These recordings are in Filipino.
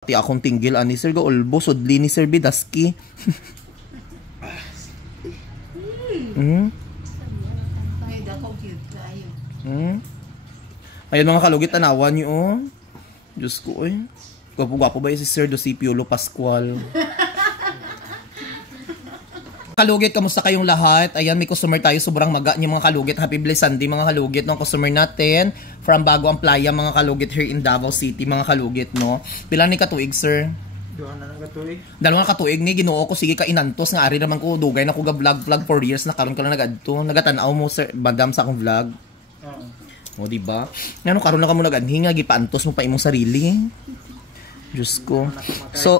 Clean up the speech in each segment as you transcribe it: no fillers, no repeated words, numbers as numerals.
Ti akong tinggil ani sir ga ulbo sudli ni Sir Bidaski. Ayun mga kalugit, tanawan niyo oh. Diyos ko eh. Gwapo-gwapo ba si Sir Dosipiolo Pascual? Kalugit, kamusta kayong lahat? Ayan, may customer tayo, sobrang maga niyo mga kalugit. Happy Blessed Sunday mga kalugit ng customer natin from Bago ang Playa mga kalugit here in Davao City mga kalugit, no? Pila ni katuig, sir? Dalawang katuig ni Ginoo ko, sige ka inantos nga ari naman ko dugay na ko ga vlog 4 years na karon ko lang nagadto. Nagatanaw mo sir, madam sa akong vlog. O di ba? Ngano karon lang ka mo naganhinga gipaantos mo pa imong sarili. Diyos ko. So,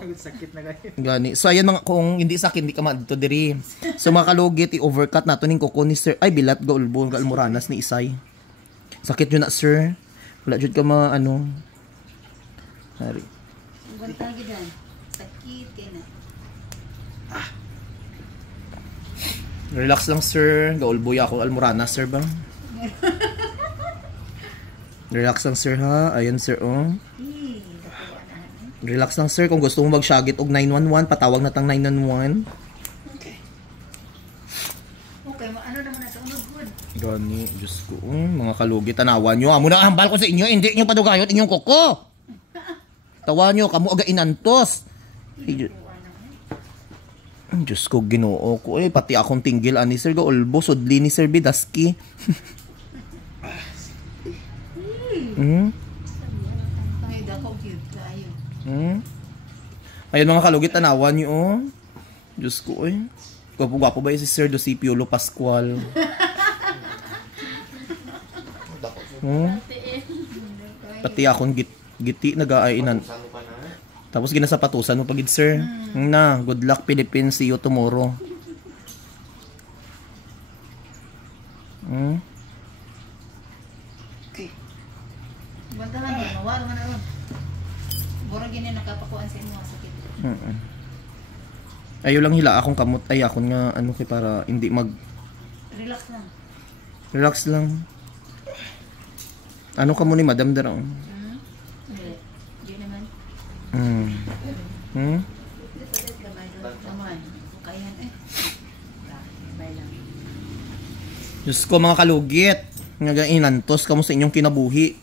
gani. So, ayan mga, kung hindi sakit, hindi ka dito diri. So, mga kalugit, i-overcut nato ning kuko ni Sir. Ay, bilat, gaulbo, galmoranas ni Isay. Sakit yun na, sir. Wala dyan ka mga, ano. Hari. Sakit ka na. Relax lang, sir. Gaulbo ya ako, almoranas, sir ba? Relax lang, sir, ha? Ayan, sir, oh. Relax lang sir, kung gusto mo mag-shagit og 911, patawag na tang 911. Okay. Okay, ano naman na sa unod good? Gani, Diyos ko, mga kalugit, tanawan nyo. Amo na hambal ko sa inyo, hindi nyo padugayot inyong kuko. Tawa nyo, kamo aga inantos. Diyos ko, Ginoo ko, pati akong tinggil ani sir, gaulbo, sudli ni Sir Bidaski. Ayun mga kalugit, tanawan niyo oh. Diyos ko eh. Gwapo-gwapo ba si Sir Dosipiolo Pascual? Pati akong giti nag-aainan. Tapos ginasapatusan mo pagid sir. Na, good luck Philippines, see you tomorrow. Okay. Bantahan mo, mawala mo na ron. Borang gini nakapakuan sa inyo sakit. Ayaw lang hila akong kamot. Ay akon nga ano kay para hindi mag relax lang. Relax lang. Ano ka mo ni madam darang? Di naman. Kayan eh. Bye lang. Diyos ko mga kalugit. Nga inantos kamo sa inyong kinabuhi.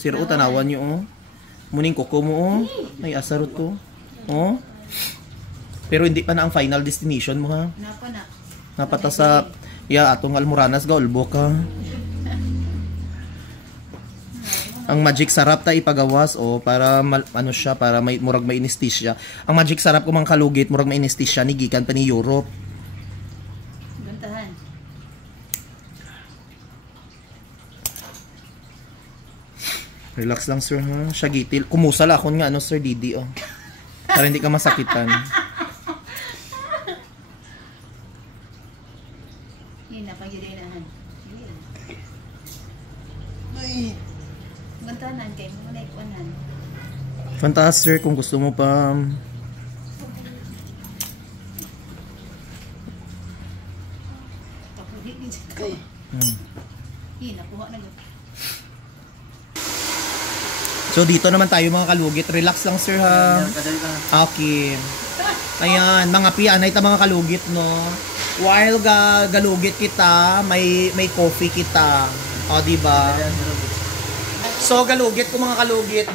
Siro tanawan niyo oh. Muning kuko mo oh. Ay asarot to. Oh. Pero hindi pa na ang final destination mo ha. Napa na. Napata sa atong almoranas gaulbo ka. Ang magic sarap ta ipagawas o para ano siya para may murag may anesthesia. Ang magic sarap ko mga kalugit murag may anesthesia ni gikan pa ni Europe. Bantahan. Relax lang sir ha. Siyagitil. Kumusal akon nga ano sir Didi oh. Para hindi ka masakitan. Hina pag yun Ay. Bantahan kay mo na ikuanan. Fantastic sir kung gusto mo pa. Hina kuha na. So dito naman tayo mga kalugit. Relax lang sir ha. Okay. Ayan, mga pianay ta mga kalugit no. While galugit kita, may coffee kita. O di ba? So galugit ko mga kalugit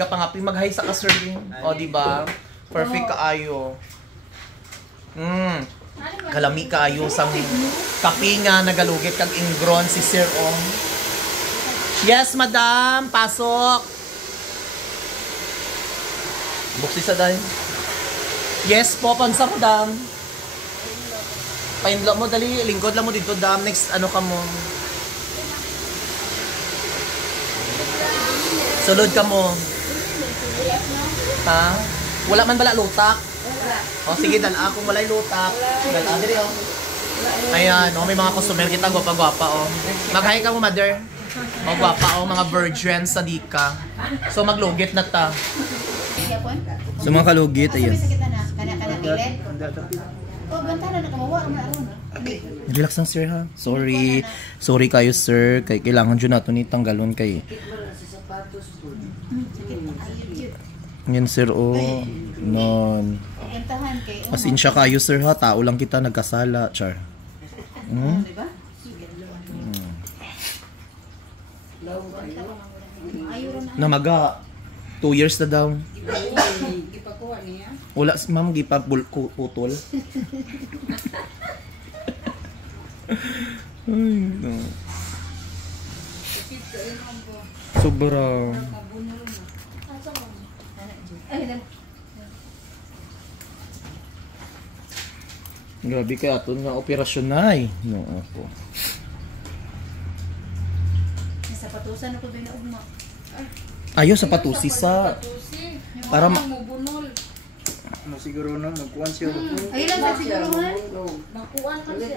pangapi mag-hi sa ka sir. O di ba? Perfect kaayo. Kalami kaayo sang kape nga nagalugit kag ingron si Sir Ong. Yes, madam. Pasok. Buksi sa dahil. Yes po, pansa madam. Painlo mo, dali. Lingkod lang mo dito, dam. Next, ano ka mo? Sulod ka mo. Ha? Wala man bala lutak? O, sige, dala. Kung wala'y lutak. Dala, dali, o. Ayan, o. May mga customer kita. Gwapa-gwapa, o. Mag-hi ka mo, mother. O, gwapa, o. Mga virgin sa dika. So, maglugit na ta. So, mga kalugit, ayan. Relax lang, sir, ha? Sorry. Sorry kayo, sir. Kailangan dyan nato ni tanggalon kay. Yan sir, oh. Non. Gantahan kay Pasensya kayo sir ha, tao lang kita nagkasala, char. Hmm? di ba? Ayaw ron na. Namaga, 2 years na daw. Ipakuha niya. Wala si ma'am, putol. Ay, no. Sobra. Ay, lang. Grabe kaya ito nga operasyon na eh. No, ako. Sa patusan ako din na ugma. Ayaw sa patusi sa... Para ma... Ano siguro no, magkuhan siya. Ayun lang sa siguro ha. Makuan man siya.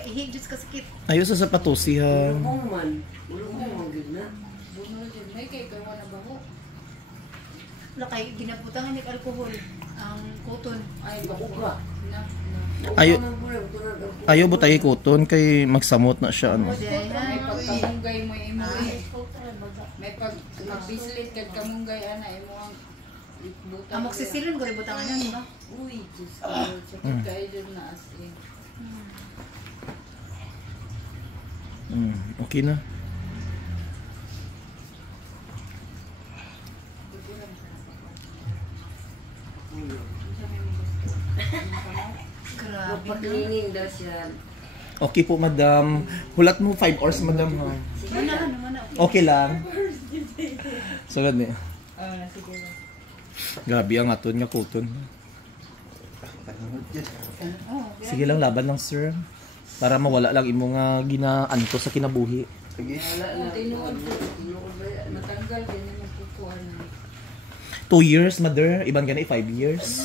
Kaihig Diyos kasakit. Ayaw sa patusi ha. Ulong man. Ulong man gid na. Bunol din. May kay gawa na baho. Wala kay ginabutangan ni alcohol. Ang cotton. Ay, Makuha. na. Ayaw butay kuton kay magsamot na siya ano. Diyan May ha. pagkamunggay mo imo eh. May pag mabislit kag kamunggay ana imo ang butang. Amok sisilon ko rin butangan nun, di ba? Uy, Diyos ko. Sakit kayo dun na as in. Okay na. Grabe na. Paklinin daw siya. Okay po madam. Hulat mo 5 hours madam ha. Mana, mana. Okay lang. Sunod niya. Sige lang. Grabe ang aton nga kuton. Oh, Sige lang, laban lang sir. Para mawala lang imo nga ginaanto sa kinabuhi. Sige. Tinuod ko. Matanggal din yung magkukuha na. 2 years, mother. Ibang ganay, 5 years.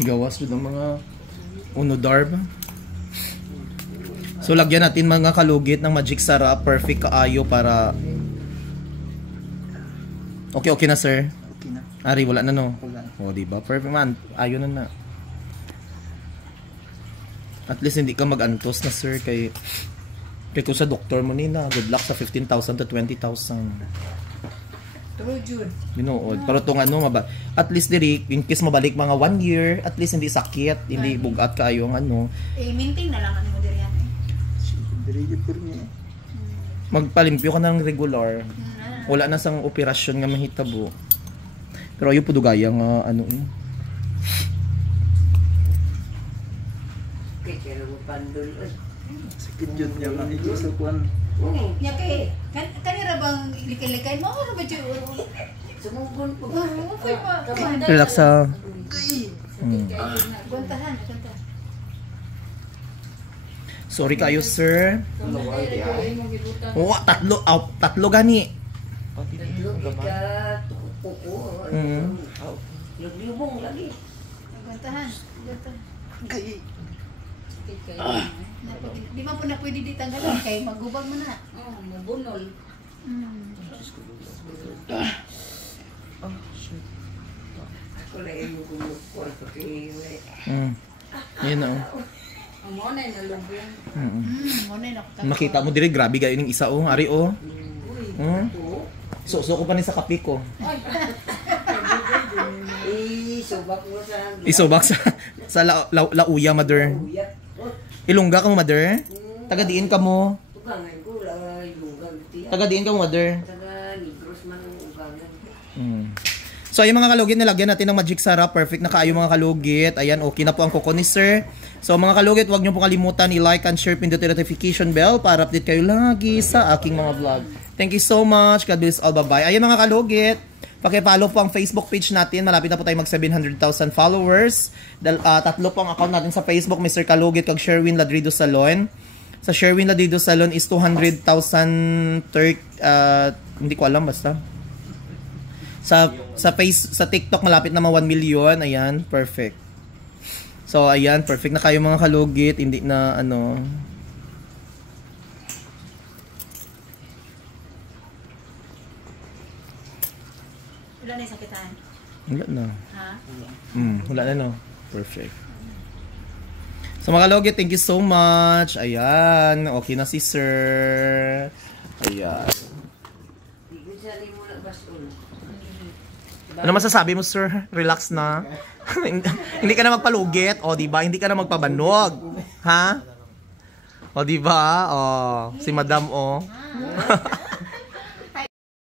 Gawas doon ng mga unodar ba? So lagyan natin mga kalugit ng magic sarap. Perfect kaayo para... Okay na sir. Okay na. Ari, wala na no? Wala. O diba? Perfect man. Ayo na. At least hindi ka mag-antos na sir kay kung sa doktor mo nina. Good luck sa 15,000 to 20,000. true June. Binuod. Pero itong ano, at least diri, in case mabalik mga 1 year, at least hindi sakit, hindi bugat kayo ang ano. Eh, maintain na lang ang mo diri yan. Dirigid ko rin eh. Magpalimpyo ka ng regular. Wala na sang operasyon nga mahitabo. Pero ayo pudugaya nga ano eh. Kaya mo pandol. Sakit yun niya nga ito sa kuhan. Nya kay kanira bang likay-likay mo ano ba jud? Sumugon po. Okay pa. Relax sa... Guntahan, guntahan. Sorry kayo sir. Oo, tatlo gani. Ika tuko. Luglubong lagi. Guntahan, guntahan. Sakit kayo. Di man po na pwede ditanggalan kay magubag mo na. Oh, mabunol. Ako lang yung kumukuha. Yun na oh. Ang mo na nalubong. Mo na nakita. Makita mo diri, grabe gayo ning isa oh. Ari oh. Uy, So ko pa ni sa kape ko. Subak mo sa... Isobak sa lauya mother. Ilungga ka mo mother? Taga diin ka mo. Tugangan ko lang yung gagti. Taga diin ka mo mother. Taga Negros man ang ugangan. So ayun mga kalugit, nilagyan natin ng magic sarap. Perfect na kaayo mga kalugit. Ayan, okay na po ang kuko ni sir. So mga kalugit, huwag niyo po kalimutan i-like and share, pindutin notification bell para update kayo lagi sa aking mga vlog. Thank you so much. God bless all. Bye-bye. Ayun mga kalugit, paki-follow po ang Facebook page natin. Malapit na po tayo mag 700,000 followers. Tatlo po ang account natin sa Facebook, Mr. Kalugit kag Sherwin Ladrido Salon. Sa Sherwin Ladrido Salon is 200,000 hindi ko alam basta. Sa TikTok malapit na 1 million. Ayan, perfect. So ayan, perfect na kayo mga kalugit, hindi na ano. Wala na yung sakitan. Wala na. Ah, Ha? Wala na, no? Perfect. So mga kalugit, thank you so much. Ayan, okay na si sir. Ayan. Di ko siya mo na basul. Ano masasabi mo, sir? Relax na. Hindi ka na magpalugit, o di ba? Hindi ka na magpabanog. Ha? O di ba? O si Madam o.